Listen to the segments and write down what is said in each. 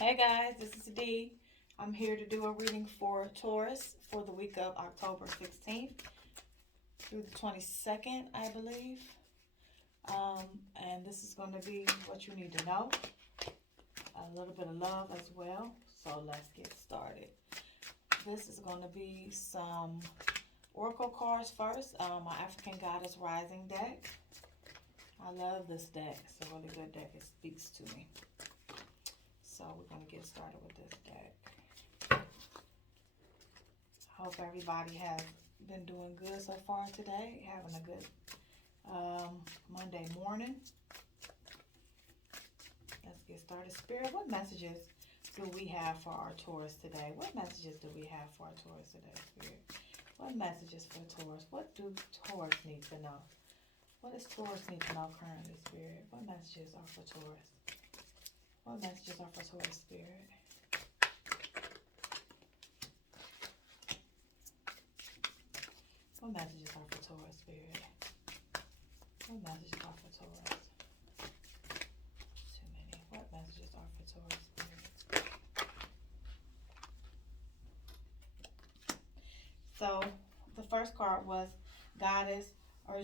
Hey guys, this is Dee. I'm here to do a reading for Taurus for the week of October 16th through the 22nd, I believe. And this is going to be what you need to know, a little bit of love as well. So let's get started. This is going to be some oracle cards first. My African Goddess Rising deck. I love this deck. It's a really good deck. It speaks to me. So we're going to get started with this deck. I hope everybody has been doing good so far today, having a good Monday morning. Let's get started. Spirit, what messages do we have for our Taurus today? What messages do we have for our Taurus today, Spirit? What messages for Taurus? What do Taurus need to know? What does Taurus need to know currently, Spirit? What messages are for Taurus? What messages are for Taurus, Spirit? What messages are for Taurus, Spirit? What messages are for Taurus? Too many. What messages are for Taurus, Spirit? So, the first card was Goddess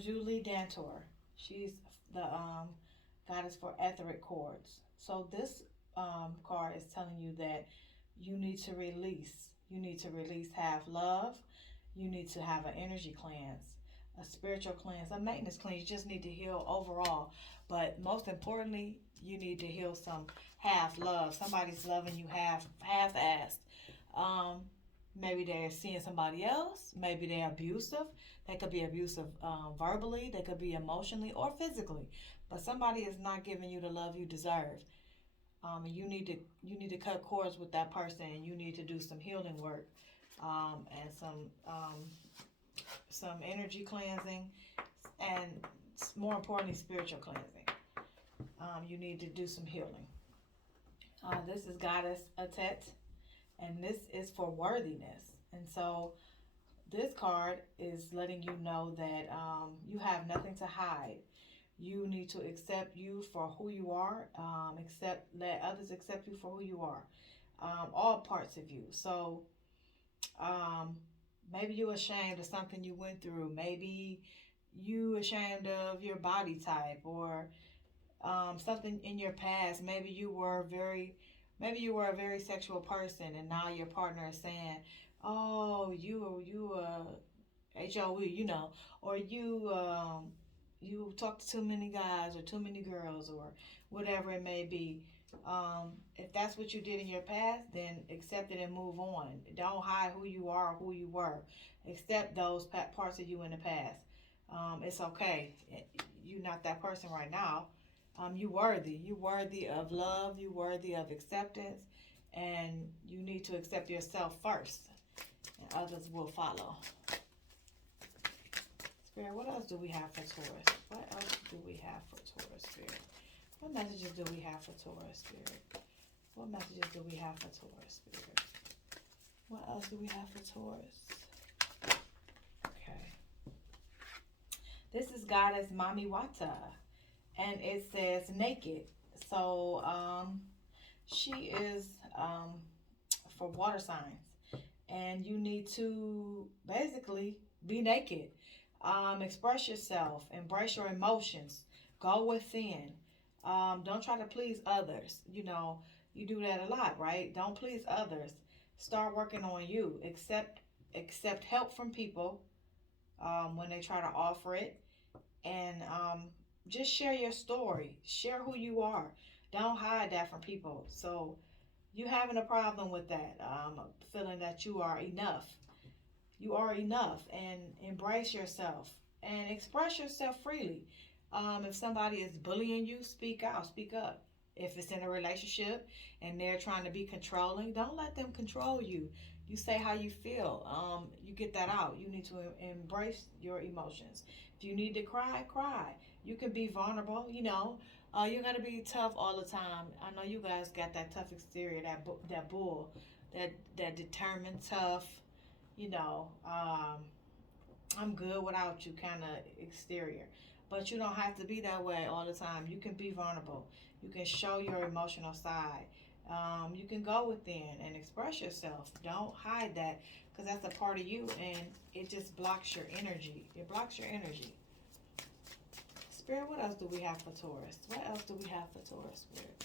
Julie Dantor. She's the goddess for etheric cords. So this card is telling you that you need to release. You need to release, have love. You need to have an energy cleanse, a spiritual cleanse, a maintenance cleanse. You just need to heal overall. But most importantly, you need to heal some half love. Somebody's loving you half-assed. Maybe they're seeing somebody else. Maybe they're abusive. They could be abusive verbally. They could be emotionally or physically. But somebody is not giving you the love you deserve. And you need to cut cords with that person, and you need to do some healing work, and some energy cleansing, and more importantly, spiritual cleansing. You need to do some healing. This is Goddess Atet, and this is for worthiness. And so this card is letting you know that you have nothing to hide. You need to accept you for who you are. Let others accept you for who you are. All parts of you. So maybe you're ashamed of something you went through. Maybe you ashamed of your body type, or something in your past. Maybe you were a very sexual person, and now your partner is saying, "Oh, you HOE," or you talk to too many guys or too many girls or whatever it may be. If that's what you did in your past, then accept it and move on. Don't hide who you are or who you were. Accept those parts of you in the past. It's okay. You're not that person right now. You worthy. You worthy of love. You worthy of acceptance, and you need to accept yourself first, and others will follow. Spirit, what else do we have for Taurus? What else do we have for Taurus, Spirit? What messages do we have for Taurus, Spirit? What messages do we have for Taurus, Spirit? What else do we have for Taurus? Okay. This is Goddess Mami Wata, and it says naked. So she is for water signs, and you need to basically be naked. Express yourself, embrace your emotions, go within. Don't try to please others. You do that a lot, right? Don't please others. Start working on you. Accept help from people when they try to offer it, and just share your story. Share who you are. Don't hide that from people. So you having a problem with that, feeling that you are enough. You are enough, and embrace yourself and express yourself freely. If somebody is bullying you, speak out, speak up. If it's in a relationship and they're trying to be controlling, don't let them control you. You say how you feel. You get that out. You need to embrace your emotions. If you need to cry, cry. You can be vulnerable. You gotta be tough all the time. I know you guys got that tough exterior, that bull, that determined, tough. You know, I'm good without you kind of exterior. But you don't have to be that way all the time. You can be vulnerable. You can show your emotional side. You can go within and express yourself. Don't hide that, because that's a part of you, and it just blocks your energy. It blocks your energy. Spirit, what else do we have for Taurus? What else do we have for Taurus, Spirit?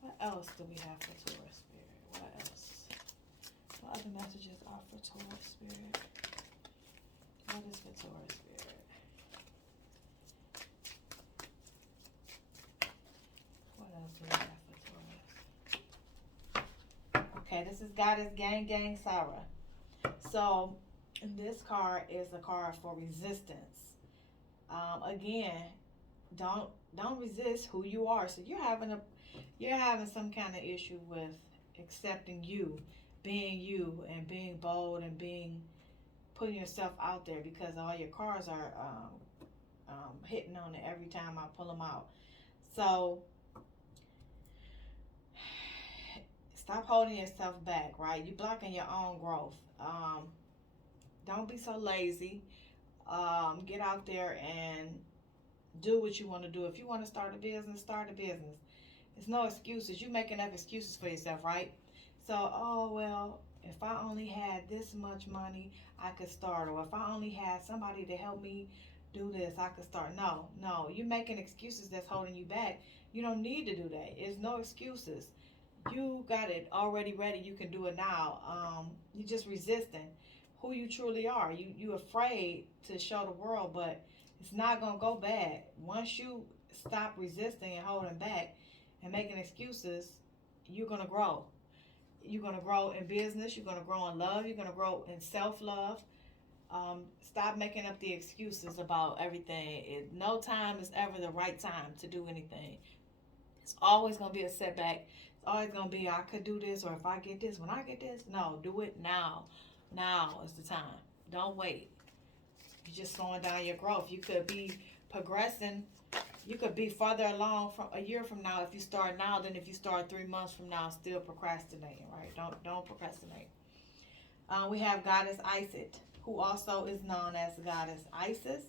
What else do we have for Taurus, Spirit? What else? What other messages are for Taurus, Spirit? What is for Taurus, Spirit? What else do we have for Taurus? Okay, this is Goddess Gang Sarah. So, this card is a card for resistance. Again, don't resist who you are. So you're having some kind of issue with accepting you, being you, and being bold, and putting yourself out there, because all your cards are hitting on it every time I pull them out. So stop holding yourself back, right? You're blocking your own growth. Don't be so lazy. Get out there and do what you want to do. If you want to start a business, start a business. It's no excuses. You make enough excuses for yourself, right? So, oh, well, if I only had this much money, I could start. Or if I only had somebody to help me do this, I could start. No, you're making excuses that's holding you back. You don't need to do that. It's no excuses. You got it already ready. You can do it now. You're just resisting who you truly are. You afraid to show the world, but it's not going to go bad. Once you stop resisting and holding back and making excuses, you're going to grow. You're going to grow in business. You're going to grow in love. You're going to grow in self-love. Stop making up the excuses about everything. No time is ever the right time to do anything. It's always going to be a setback. It's always going to be, I could do this, or if I get this, when I get this. No, do it now. Now is the time. Don't wait. You're just slowing down your growth. You could be progressing. You could be further along from a year from now if you start now than if you start 3 months from now still procrastinating, right? Don't procrastinate. We have Goddess Isis, who also is known as Goddess Isis,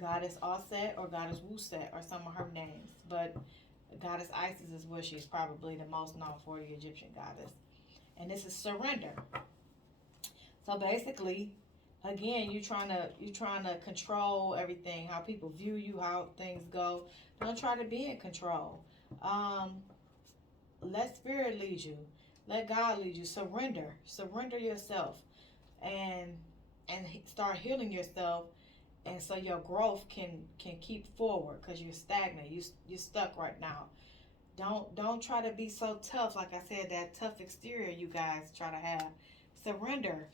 Goddess Auset, or Goddess Wuset, or some of her names. But Goddess Isis is where she's probably the most known for, the Egyptian goddess. And this is surrender. So basically, again, you're trying to control everything, how people view you, how things go. Don't try to be in control. Let Spirit lead you. Let God lead you. Surrender yourself, and start healing yourself, and so your growth can keep forward, because you're stagnant. You're stuck right now. Don't try to be so tough. Like I said, that tough exterior you guys try to have. Surrender.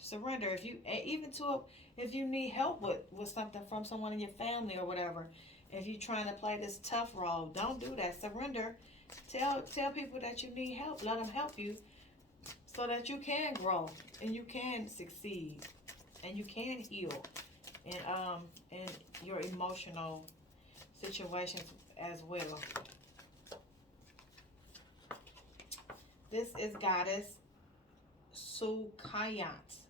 If you need help with something from someone in your family or whatever, if you're trying to play this tough role, don't do that. Surrender. Tell people that you need help. Let them help you, so that you can grow and you can succeed and you can heal in your emotional situations as well. This is Goddess Sukayant.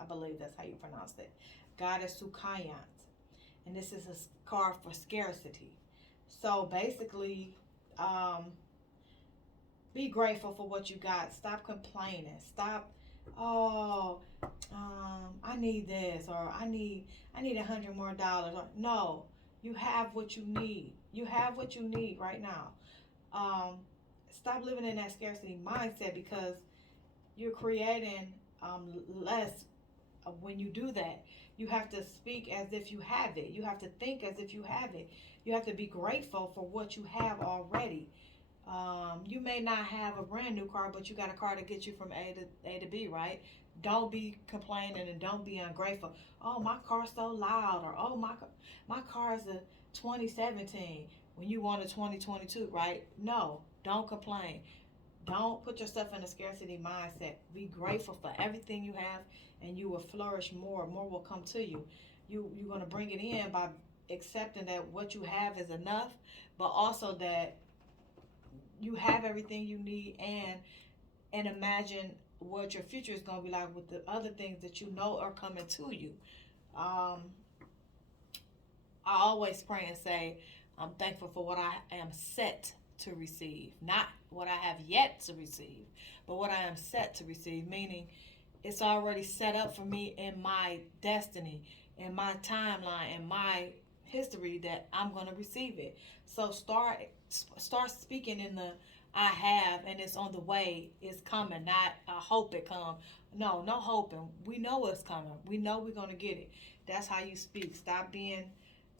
I believe that's how you pronounce it. Goddess Sukayant. And this is a card for scarcity. So basically, be grateful for what you got. Stop complaining. Stop, I need this, or I need $100 more. Or, no, you have what you need. You have what you need right now. Stop living in that scarcity mindset, because you're creating less when you do that. You have to speak as if you have it. You have to think as if you have it. You have to be grateful for what you have already. You may not have a brand new car, but you got a car to get you from A to B, right? Don't be complaining and don't be ungrateful. Oh, my car's so loud, or oh, my car is a 2017 when you want a 2022, right? No, don't complain. Don't put yourself in a scarcity mindset. Be grateful for everything you have, and you will flourish more. More will come to you. You're going to bring it in by accepting that what you have is enough, but also that you have everything you need, and imagine what your future is going to be like with the other things that you know are coming to you. I always pray and say, I'm thankful for what I am set to receive. Not what I have yet to receive, but what I am set to receive, meaning it's already set up for me in my destiny, in my timeline, in my history that I'm going to receive it. So start speaking in the I have and it's on the way, it's coming, not I hope it come. No, no hoping. We know it's coming. We know we're going to get it. That's how you speak. Stop being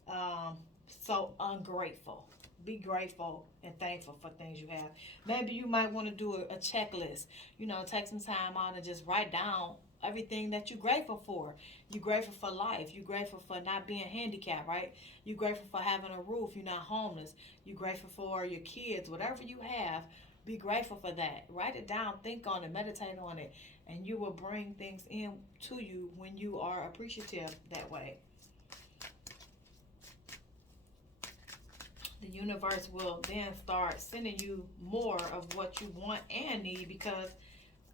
so ungrateful. Be grateful and thankful for things you have. Maybe you might want to do a checklist. Take some time out and just write down everything that you're grateful for. You're grateful for life. You're grateful for not being handicapped, right? You're grateful for having a roof. You're not homeless. You're grateful for your kids. Whatever you have, be grateful for that. Write it down, think on it, meditate on it, and you will bring things in to you when you are appreciative that way. The universe will then start sending you more of what you want and need because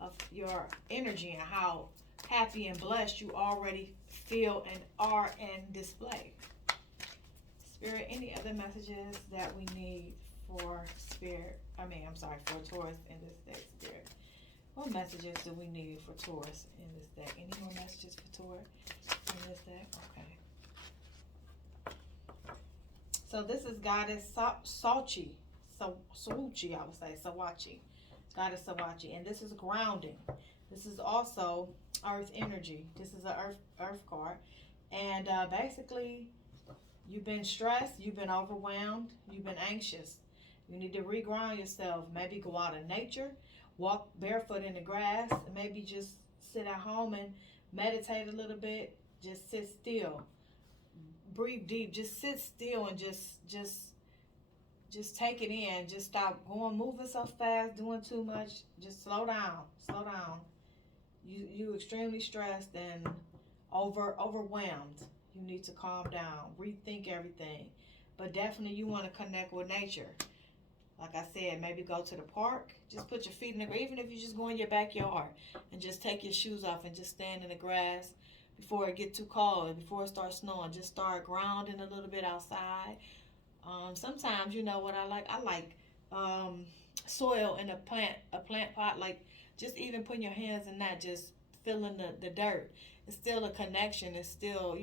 of your energy and how happy and blessed you already feel and are and display. Spirit, any other messages that we need for for Taurus in this deck, Spirit? What messages do we need for Taurus in this deck? Any more messages for Taurus in this deck? Okay. So this is Goddess Sawachi, I would say, Sawachi. Goddess Sawachi. And this is grounding. This is also earth energy. This is an earth card. And basically, you've been stressed, you've been overwhelmed, you've been anxious. You need to reground yourself. Maybe go out in nature, walk barefoot in the grass, and maybe just sit at home and meditate a little bit. Just sit still. Breathe deep. Just sit still and just take it in. Just stop moving so fast, doing too much. Just slow down. Slow down. You extremely stressed and overwhelmed. You need to calm down. Rethink everything. But definitely you want to connect with nature. Like I said, maybe go to the park. Just put your feet in the grass. Even if you just go in your backyard and just take your shoes off and just stand in the grass before it gets too cold, before it starts snowing. Just start grounding a little bit outside. Sometimes, you know what I like? I like soil in a plant pot. Like just even putting your hands in that, just feeling the dirt. It's still a connection. It's still,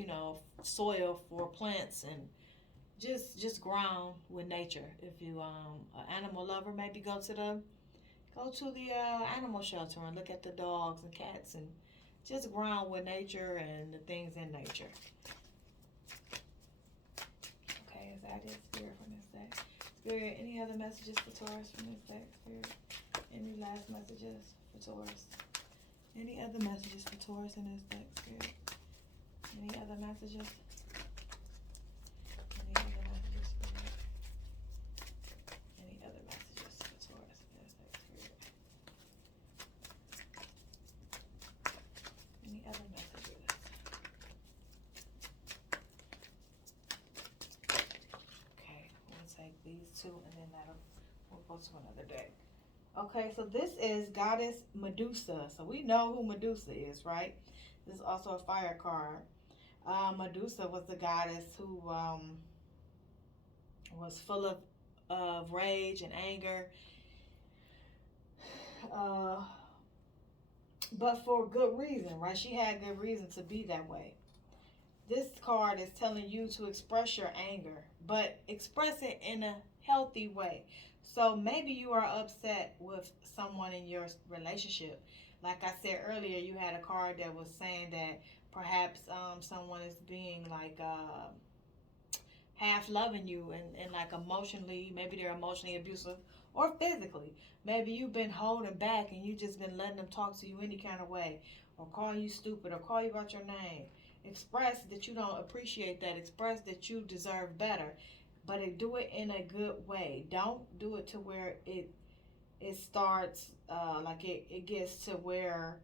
soil for plants, and just ground with nature. If you an animal lover, maybe go to the animal shelter and look at the dogs and cats and just ground with nature and the things in nature. Okay, is that it, Spirit, from this deck? Spirit, any other messages for Taurus from this deck, Spirit? Any last messages for Taurus? Any other messages for Taurus in this deck, Spirit? Any other messages? Any other messages, Spirit? Any other messages for Taurus in this deck, Spirit? Any other messages? Okay, we'll take these two and then we'll go to another deck. Okay, so this is Goddess Medusa. So we know who Medusa is, right? This is also a fire card. Medusa was the goddess who was full of rage and anger, but for good reason, right? She had good reason to be that way. This card is telling you to express your anger, but express it in a healthy way. So maybe you are upset with someone in your relationship. Like I said earlier, you had a card that was saying that perhaps someone is being like half loving you and like emotionally, maybe they're emotionally abusive or physically. Maybe you've been holding back and you just been letting them talk to you any kind of way, or call you stupid, or call you out your name. Express that you don't appreciate that. Express that you deserve better. But do it in a good way. Don't do it to where it starts like it gets to where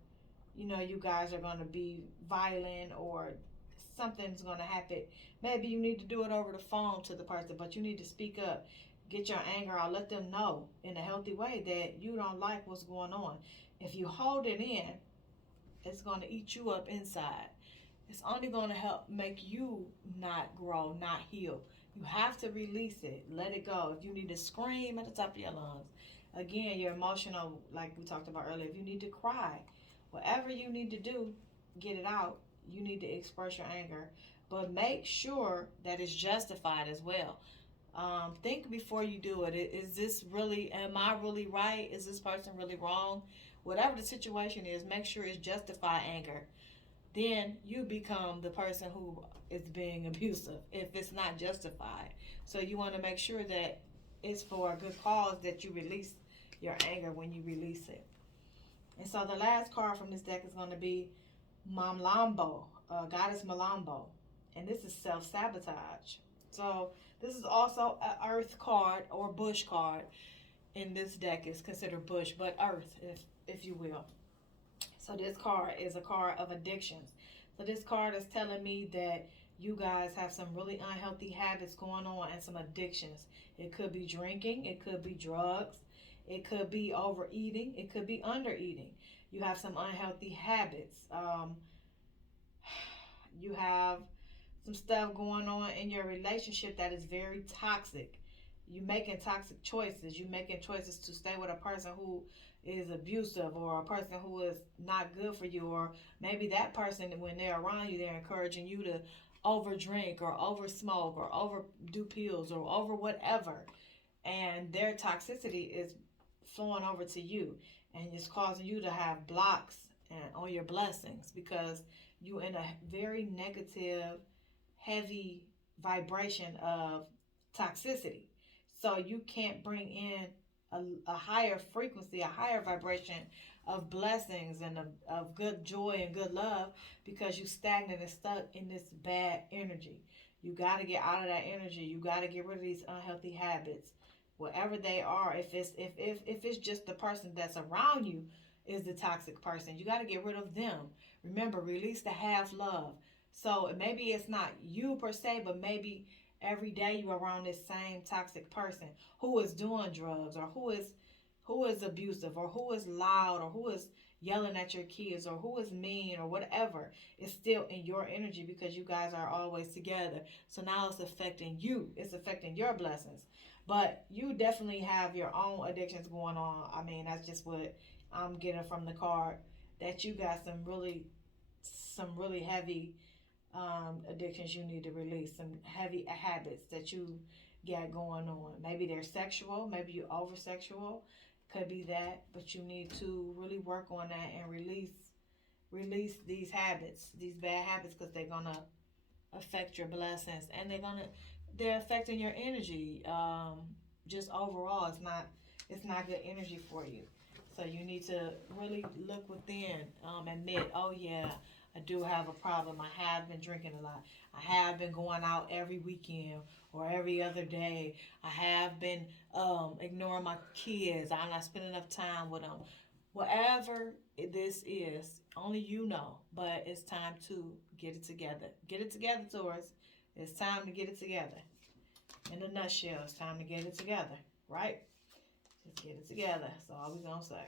you guys are going to be violent or something's going to happen. Maybe you need to do it over the phone to the person, but you need to speak up. Get your anger out. Let them know in a healthy way that you don't like what's going on. If you hold it in, it's going to eat you up inside. It's only going to help make you not grow, not heal. You have to release it. Let it go. If you need to scream at the top of your lungs, again, your emotional, like we talked about earlier, if you need to cry, whatever you need to do, get it out. You need to express your anger. But make sure that it's justified as well. Think before you do it. Is this really, am I really right? Is this person really wrong? Whatever the situation is, make sure it's justified anger. Then you become the person who is being abusive if it's not justified. So you want to make sure that it's for a good cause, that you release your anger when you release it. And so the last card from this deck is going to be Mamlambo, Goddess Malambo. And this is self-sabotage. So this is also an earth card or bush card. In this deck is considered bush, but earth, if you will. So this card is a card of addictions. So this card is telling me that you guys have some really unhealthy habits going on and some addictions. It could be drinking, it could be drugs, it could be overeating, it could be undereating. You have some unhealthy habits. You have some stuff going on in your relationship that is very toxic. You making toxic choices. You making choices to stay with a person who is abusive, or a person who is not good for you, or maybe that person, when they're around you, they're encouraging you to over drink or over smoke or overdo pills or over whatever, and their toxicity is flowing over to you, and it's causing you to have blocks and on your blessings because you in a very negative, heavy vibration of toxicity. So you can't bring in a higher frequency, a higher vibration of blessings and of good joy and good love, because you stagnant and stuck in this bad energy. You got to get out of that energy. You got to get rid of these unhealthy habits, whatever they are. If it's just the person that's around you is the toxic person, you got to get rid of them. Remember, release the half love. So maybe it's not you per se, but maybe every day you're around this same toxic person who is doing drugs, or who is abusive, or who is loud, or who is yelling at your kids, or who is mean, or whatever. It's still in your energy because you guys are always together. So now it's affecting you. It's affecting your blessings. But you definitely have your own addictions going on. I mean, that's just what I'm getting from the card, that you got some really heavy addictions you need to release, some heavy habits that you got going on. Maybe they're sexual, maybe you're over sexual, could be that, but you need to really work on that and release these habits, these bad habits, because they're gonna affect your blessings, and they're affecting your energy. Just overall, it's not good energy for you. So you need to really look within, admit, oh yeah, I do have a problem. I have been drinking a lot. I have been going out every weekend or every other day. I have been ignoring my kids. I'm not spending enough time with them. Whatever this is, only you know. But it's time to get it together. Get it together, Taurus. It's time to get it together. In a nutshell, it's time to get it together, right? Just get it together. That's all we're going to say.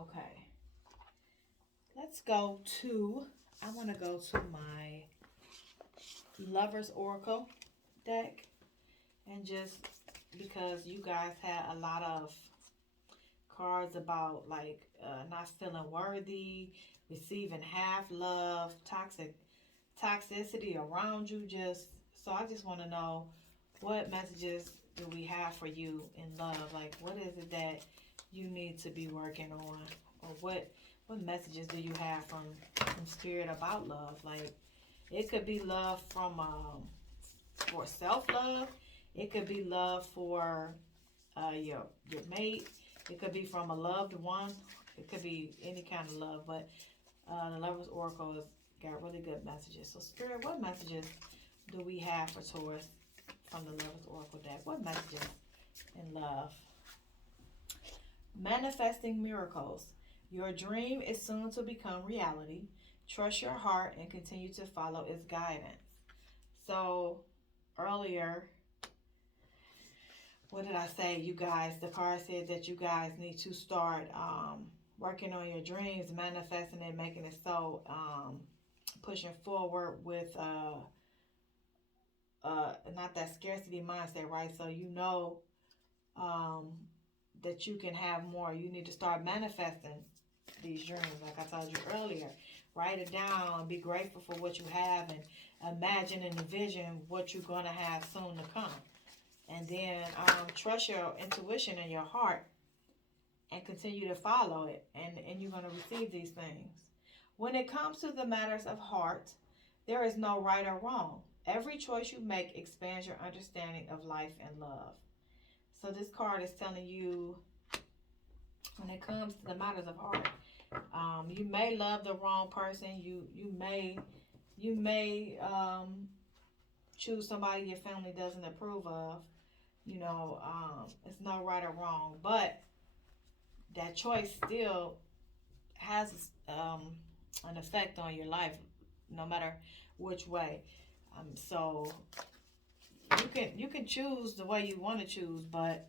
Okay. I want to go to my Lover's Oracle deck. And just because you guys had a lot of cards about like not feeling worthy, receiving half love, toxicity around you, so I just want to know, what messages do we have for you in love? Like, what is it that you need to be working on, or what messages do you have from spirit about love? Like, it could be love from for self-love. It could be love for your mate. It could be from a loved one. It could be any kind of love, but the Lover's Oracle has got really good messages. So Spirit, what messages do we have for Taurus from the Lover's Oracle deck? What messages in love? Manifesting miracles. Your dream is soon to become reality. Trust your heart and continue to follow its guidance. So earlier, what did I say? You guys, the card said that you guys need to start working on your dreams, manifesting it, making it so pushing forward with not that scarcity mindset, right? So you know um, that you can have more. You need to start manifesting these dreams, like I told you earlier. Write it down, be grateful for what you have, and imagine and envision what you're going to have soon to come. And then trust your intuition and your heart and continue to follow it, and you're going to receive these things. When it comes to the matters of heart, there is no right or wrong. Every choice you make expands your understanding of life and love. So this card is telling you, when it comes to the matters of heart, you may love the wrong person. You may choose somebody your family doesn't approve of. It's no right or wrong, but that choice still has an effect on your life, no matter which way. So you can choose the way you want to choose, but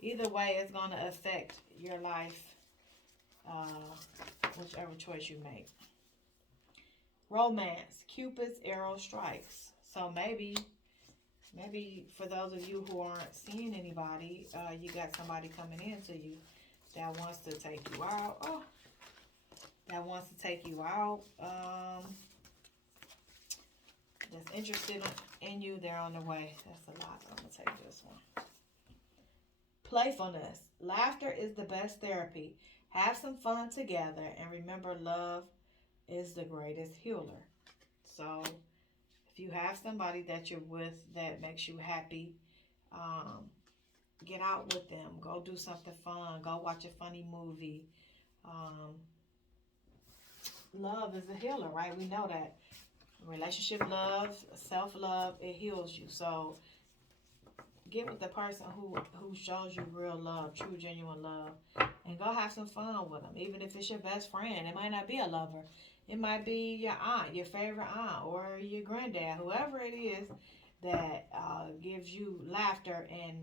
either way, it's going to affect your life, whichever choice you make. Romance, Cupid's arrow strikes. So maybe for those of you who aren't seeing anybody, you got somebody coming into you that wants to take you out. That wants to take you out. That's interested in you. They're on the way. That's a lot. I'm going to take this one. Playfulness. Laughter is the best therapy. Have some fun together, and remember, love is the greatest healer. So if you have somebody that you're with that makes you happy, get out with them. Go do something fun. Go watch a funny movie. Love is a healer, right? We know that. Relationship love, self-love, it heals you. So get with the person who shows you real love, true, genuine love, and go have some fun with them. Even if it's your best friend, it might not be a lover. It might be your aunt, your favorite aunt, or your granddad, whoever it is that gives you laughter and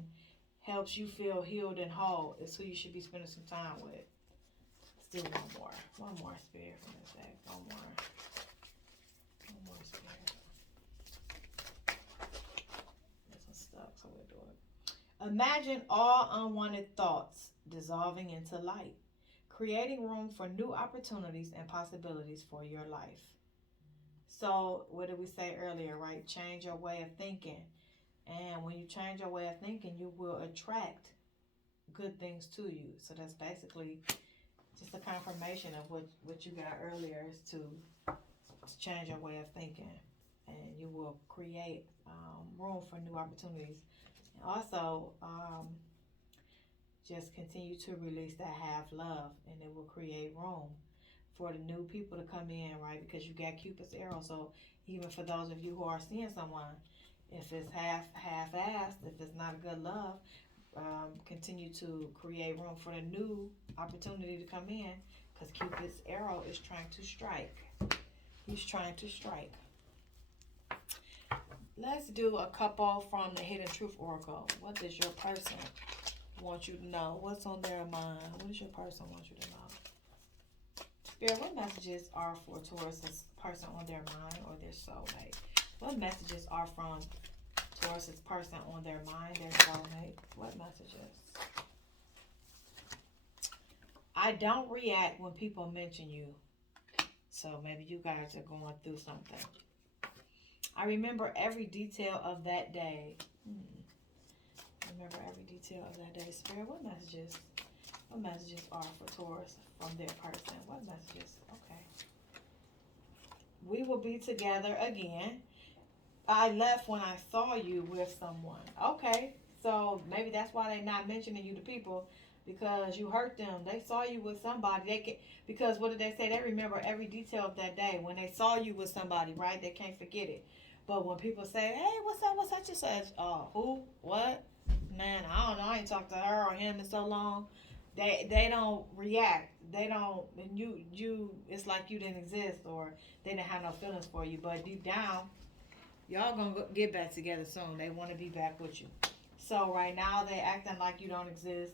helps you feel healed and whole is who you should be spending some time with. Let's do one more spirit from this deck. One more spirit. This one's stuck, so we'll do it. Imagine all unwanted thoughts dissolving into light, creating room for new opportunities and possibilities for your life. So, what did we say earlier, right? Change your way of thinking. And when you change your way of thinking, you will attract good things to you. So that's basically just a confirmation of what you got earlier, is to change your way of thinking. And you will create room for new opportunities. And also, just continue to release that half love, and it will create room for the new people to come in, right? Because you got Cupid's arrow. So even for those of you who are seeing someone, if it's half-assed, if it's not a good love, continue to create room for the new opportunity to come in, because Cupid's arrow is trying to strike. He's trying to strike. Let's do a couple from the Hidden Truth Oracle. What does your person want you to know? What's on their mind? What does your person want you to know? Spirit, what messages are for Taurus's person on their mind or their soulmate? What messages are from Taurus's person on their mind, their soulmate? What messages? I don't react when people mention you. So maybe you guys are going through something. I remember every detail of that day. Remember every detail of that day. Spirit, what messages? What messages are for Taurus from their person? What messages? Okay. We will be together again. I left when I saw you with someone. Okay. So maybe that's why they're not mentioning you to people, because you hurt them. They saw you with somebody. Because what did they say? They remember every detail of that day. When they saw you with somebody, right? They can't forget it. But when people say, hey, what's up? What's such and such? Who? What? Man, I don't know. I ain't talked to her or him in so long. They don't react. They don't, and you it's like you didn't exist, or they didn't have no feelings for you. But deep down, y'all gonna get back together soon. They want to be back with you. So right now they acting like you don't exist.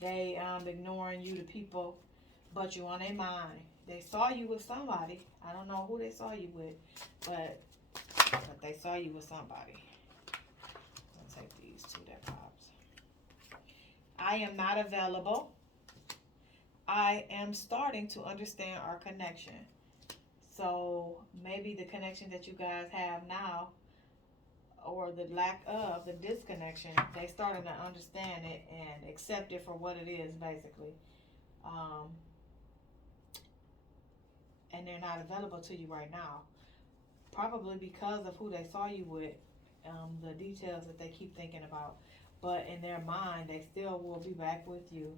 They ignoring you to people, but you on their mind. They saw you with somebody. I don't know who they saw you with, but they saw you with somebody. I'll take these two that pops. I am not available. I am starting to understand our connection. So maybe the connection that you guys have now, or the lack of the disconnection, they starting to understand it and accept it for what it is, basically. Um, and they're not available to you right now, probably because of who they saw you with, the details that they keep thinking about. But in their mind, they still will be back with you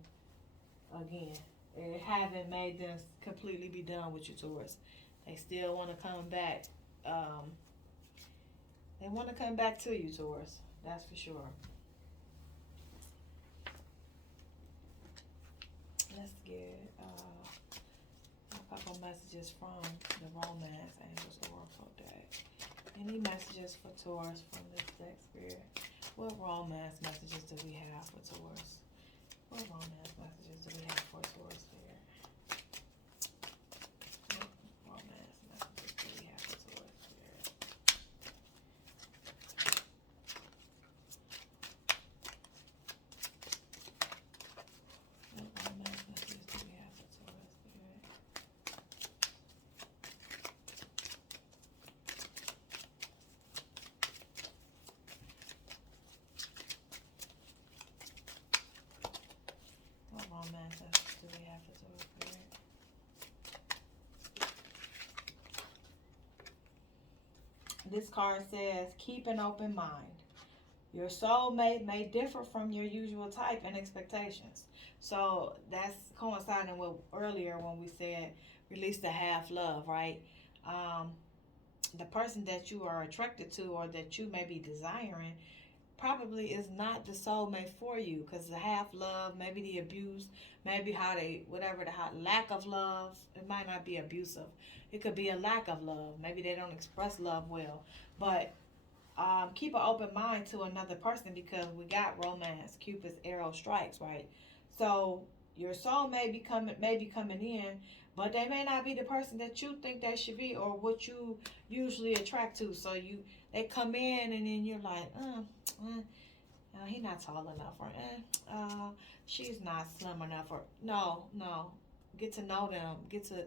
again. It haven't made them completely be done with you, Taurus. They still want to come back. Um, they want to come back to you, Taurus. That's for sure. Let's get a couple messages from the Romance Angels Oracle deck. Any messages for Taurus from this deck, Spirit? What romance messages do we have for Taurus? What romance messages do we have for Taurus, Spirit? What romance messages do we have for Taurus, Spirit? What romance messages do we have for Taurus, Spirit? What romance messages do we have for Taurus, Spirit? This card says, keep an open mind. Your soulmate may differ from your usual type and expectations. So that's coinciding with earlier when we said release the half love, right? Um, the person that you are attracted to or that you may be desiring probably is not the soulmate for you, because the half love, maybe the abuse, maybe how they, whatever the lack of love, it might not be abusive. It could be a lack of love. Maybe they don't express love well. But keep an open mind to another person, because we got romance, Cupid's arrow strikes, right? So your soul may be coming in, but they may not be the person that you think they should be or what you usually attract to. So they come in and then you're like, he's not tall enough, or she's not slim enough, or no. Get to know them. Get to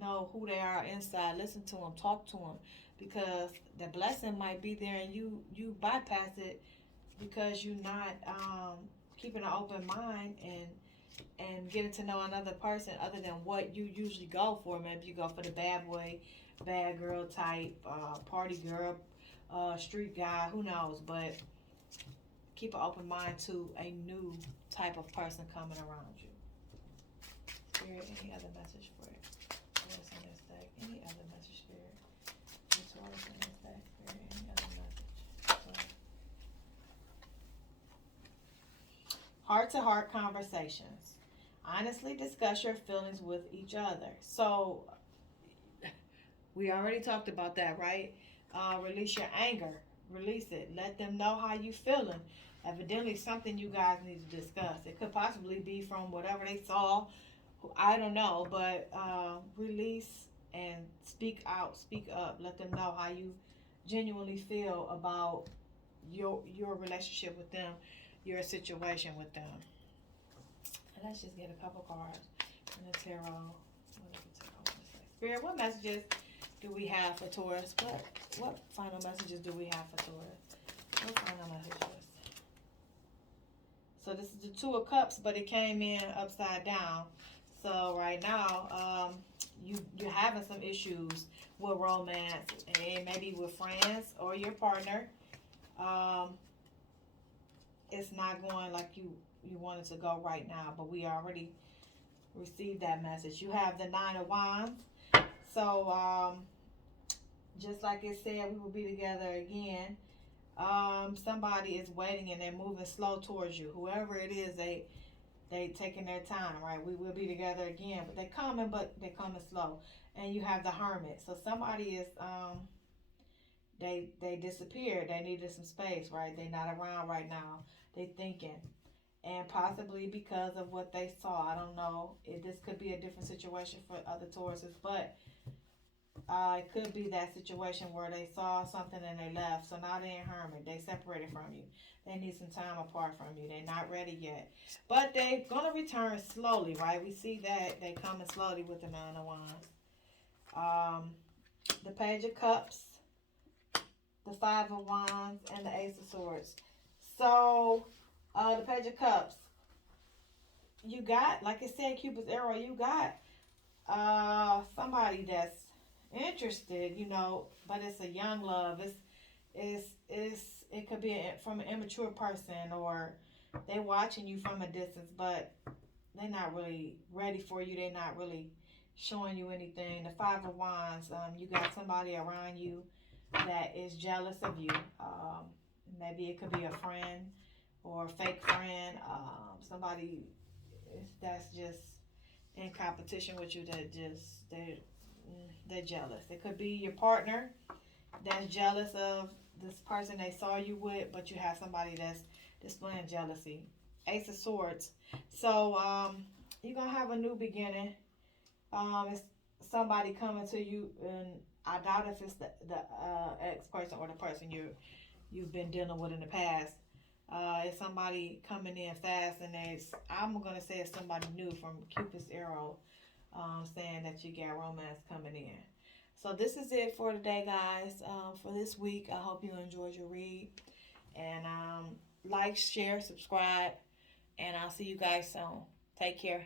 know who they are inside. Listen to them. Talk to them, because the blessing might be there and you bypass it because you're not keeping an open mind and getting to know another person other than what you usually go for. Maybe you go for the bad boy, bad girl type, party girl, street guy, who knows. But keep an open mind to a new type of person coming around you. Spirit, any other message for it? Taurus in this deck? Any other message, Spirit? For Taurus in this deck, Spirit, any other message? Heart-to-heart conversations. Honestly discuss your feelings with each other. So we already talked about that, right? Release your anger. Release it. Let them know how you feeling. Evidently, something you guys need to discuss. It could possibly be from whatever they saw. I don't know, but release and speak out, speak up. Let them know how you genuinely feel about your relationship with them, your situation with them. And let's just get a couple cards in the tarot. Spirit, what messages do we have for Taurus? What final messages do we have for Taurus? What final messages? So this is the Two of Cups, but it came in upside down. So right now, you're having some issues with romance, and maybe with friends or your partner. It's not going like you wanted to go right now, but we already received that message. You have the Nine of Wands. So just like it said, we will be together again. Somebody is waiting and they're moving slow towards you. Whoever it is, they taking their time, right? We will be together again, but they're coming slow. And you have the Hermit. So somebody is they disappeared. They needed some space, right? They're not around right now. They thinking. and possibly because of what they saw. I don't know. This could be a different situation for other Tauruses, but it could be that situation where they saw something and they left. So now they're in hermit. They separated from you. They need some time apart from you. They're not ready yet. But they're going to return slowly, right? We see that they coming slowly with the Nine of Wands. The Page of Cups, the Five of Wands, and the Ace of Swords. So, the Page of Cups, you got, like I said, Cupid's arrow, you got somebody that's interested, you know, but it's a young love. It could be from an immature person, or they watching you from a distance, but they're not really ready for you. They're not really showing you anything. The Five of Wands, you got somebody around you that is jealous of you. Maybe it could be a friend or a fake friend. Somebody that's just in competition with you, that just they're jealous. It could be your partner that's jealous of this person they saw you with, but you have somebody that's displaying jealousy. Ace of Swords. So you're gonna have a new beginning. It's somebody coming to you, and I doubt if it's the ex person or the person you've been dealing with in the past. It's somebody coming in fast, and I'm gonna say it's somebody new from Cupid's arrow, saying that you got romance coming in. So this is it for today, guys. For this week, I hope you enjoyed your read, and like, share, subscribe, and I'll see you guys soon. Take care.